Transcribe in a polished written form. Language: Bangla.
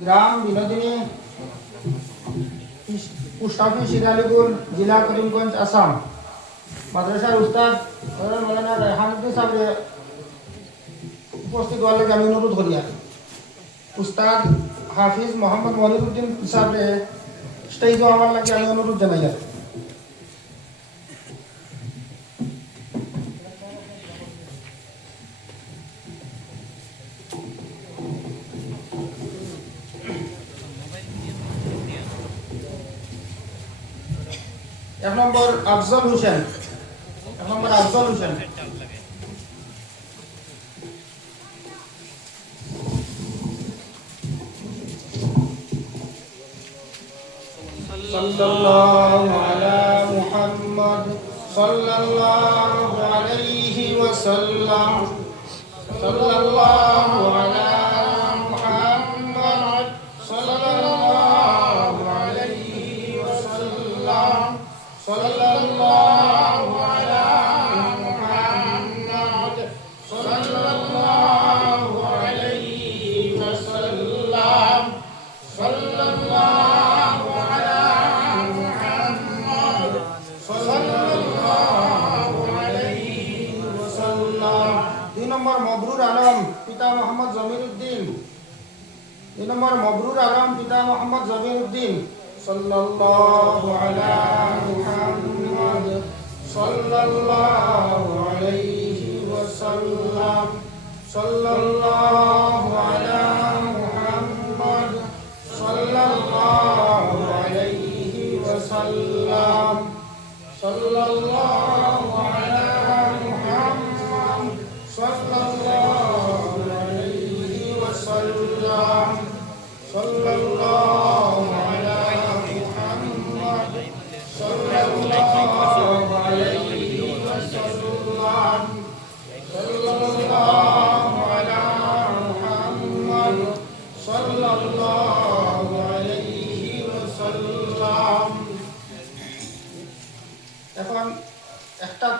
গ্রাম বিনোদিনী, পোস্ট অফিস শিরালিপুর, জেলা করিমগঞ্জ, আসাম। মাদ্রাসার উস্তাদ মৌলানা রেহানুদ্দিন সাহেব উপস্থিত হওয়ার লাগে আমি অনুরোধ করি। আর উস্তাদ হাফিজ মোহাম্মদ মনিরুদ্দিন সাহেব স্টেজ হওয়ার লাগে আমি অনুরোধ জানাই। আর 1 নম্বর আফজল হোসেন, 1 নম্বর আফজল হোসেন। সাল্লাল্লাহু আলা মুহাম্মদ সাল্লাল্লাহু আলাইহি ওয়াসাল্লাম, সাল্লাল্লাহু আলা মুহাম্মদ সাল্লাল্লাহু আলাইহি ওয়াসাল্লাম, সাল্লাল্লাহু আলা মুহাম্মদ সাল্লাল্লাহু আলাইহি ওয়াসাল্লাম, সাল্লাল্লাহু আলা মুহাম্মদ সাল্লাল্লাহু আলাইহি ওয়াসাল্লাম। 2 নম্বর মবরুর আলম, পিতা মোহাম্মদ জমিরউদ্দিন। 2 নম্বর মবরুর আলম, পিতা মোহাম্মদ জমিরউদ্দিন। সাল্লাল্লাহু আলা মুহাম্মদ সাল্লাল্লাহু আলাইহি ওয়াসাল্লাম, সাল্লাল্লাহু আলা